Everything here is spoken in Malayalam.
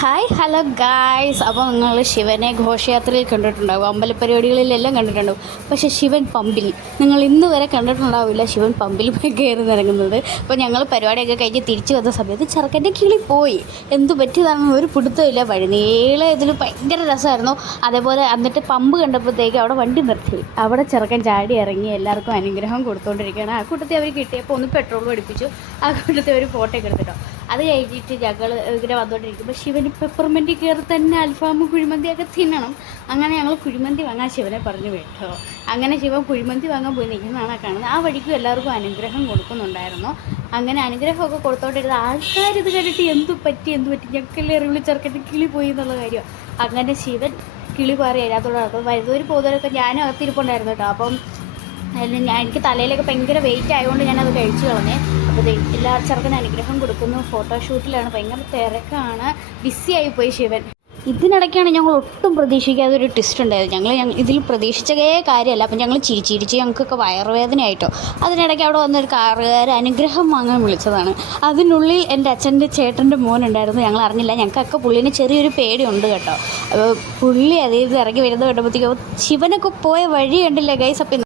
Hi hello guys. അപ്പോൾ നിങ്ങൾ ശിവനെ ഘോഷയാത്രയിൽ കണ്ടിട്ടുണ്ടാവും, അമ്പലപ്പരിപാടികളിലെല്ലാം കണ്ടിട്ടുണ്ടാവും. പക്ഷേ ശിവൻ പമ്പിൽ നിങ്ങൾ ഇന്ന് വരെ കണ്ടിട്ടുണ്ടാവില്ല ശിവൻ പമ്പിൽ പോയി കയറി നിറങ്ങുന്നത്. അപ്പോൾ ഞങ്ങൾ പരിപാടിയൊക്കെ കഴിഞ്ഞ് തിരിച്ചു വന്ന സമയത്ത് ചെറുക്കൻ്റെ കിളി പോയി. എന്തു പറ്റിയതാണെന്ന് ഒരു പിടുത്തമില്ല. വഴിനീളെ ഇതിൽ ഭയങ്കര രസമായിരുന്നു. അതേപോലെ എന്നിട്ട് പമ്പ് കണ്ടപ്പോഴത്തേക്ക് അവിടെ വണ്ടി നിർത്തി, അവിടെ ചെറുക്കൻ ചാടി ഇറങ്ങി എല്ലാവർക്കും അനുഗ്രഹം കൊടുത്തുകൊണ്ടിരിക്കുകയാണ്. ആ കൂട്ടത്തിൽ അവർ കിട്ടിയപ്പോൾ ഒന്ന് പെട്രോൾ പഠിപ്പിച്ചു. ആ കൂട്ടത്തിൽ ഒരു ഫോട്ടോ ഒക്കെ എടുത്തിട്ടോ. അത് കഴിഞ്ഞിട്ട് ഞങ്ങൾ ഇങ്ങനെ വന്നുകൊണ്ടിരിക്കുമ്പോൾ ശിവന് പെപ്പർമെൻറ്റിൽ കയറി തന്നെ അൽഫാമും കുഴിമന്തിയൊക്കെ തിന്നണം. അങ്ങനെ ഞങ്ങൾ കുഴിമന്തി വാങ്ങാൻ ശിവനെ പറഞ്ഞു വിട്ടോ. അങ്ങനെ ശിവൻ കുഴിമന്തി വാങ്ങാൻ പോയി നിൽക്കുന്നതാണ് കാണുന്നത്. ആ വഴിക്കും എല്ലാവർക്കും അനുഗ്രഹം കൊടുക്കുന്നുണ്ടായിരുന്നു. അങ്ങനെ അനുഗ്രഹമൊക്കെ കൊടുത്തോണ്ടിരുന്ന ആൾക്കാർ ഇത് കണ്ടിട്ട് എന്തു പറ്റി ഞങ്ങൾക്കെല്ലാം എറിവിളി ചെറുക്കൻ്റെ കിളി പോയി എന്നുള്ള കാര്യം. അങ്ങനെ ശിവൻ കിളി പാറി അതിനകത്തോടെ നടക്കും. വരുന്നവർ പോകുന്നവരൊക്കെ ഞാനും അകത്തിരിപ്പുണ്ടായിരുന്നു കേട്ടോ. അപ്പം എനിക്ക് തലയിലൊക്കെ ഭയങ്കര വെയിറ്റ് ആയതുകൊണ്ട് ഞാനത് കഴിച്ചു കളഞ്ഞേ. അപ്പോൾ എല്ലാ ചെറുക്കന് അനുഗ്രഹം കൊടുക്കുന്നു. ഫോട്ടോഷൂട്ടിലാണ്, ഭയങ്കര തിരക്കാണ്, ബിസിയായിപ്പോയി ശിവൻ. ഇതിനിടയ്ക്കാണ് ഞങ്ങൾ ഒട്ടും പ്രതീക്ഷിക്കാതെ ഒരു ട്വിസ്റ്റ് ഉണ്ടായത്. ഞങ്ങൾ ഇതിൽ പ്രതീക്ഷിച്ചതേ കാര്യമല്ല. അപ്പം ഞങ്ങൾ ചിരിച്ചിരിച്ച് ഞങ്ങൾക്കൊക്കെ വയറുവേദനയായിട്ടോ. അതിനിടയ്ക്ക് അവിടെ വന്നൊരു കാറുകാർ അനുഗ്രഹം വാങ്ങാൻ വിളിച്ചതാണ്. അതിനുള്ളിൽ എൻ്റെ അച്ഛൻ്റെ ചേട്ടൻ്റെ മോനുണ്ടായിരുന്നു. ഞങ്ങൾ അറിഞ്ഞില്ല. ഞങ്ങൾക്കൊക്കെ പുള്ളിന് ചെറിയൊരു പേടിയുണ്ട് കേട്ടോ. അപ്പോൾ പുള്ളി അതായത് ഇറങ്ങി വരുന്നത് കണ്ടപ്പോഴത്തേക്കും ശിവനൊക്കെ പോയ വഴി കണ്ടില്ല ഗൈസ്. അപ്പം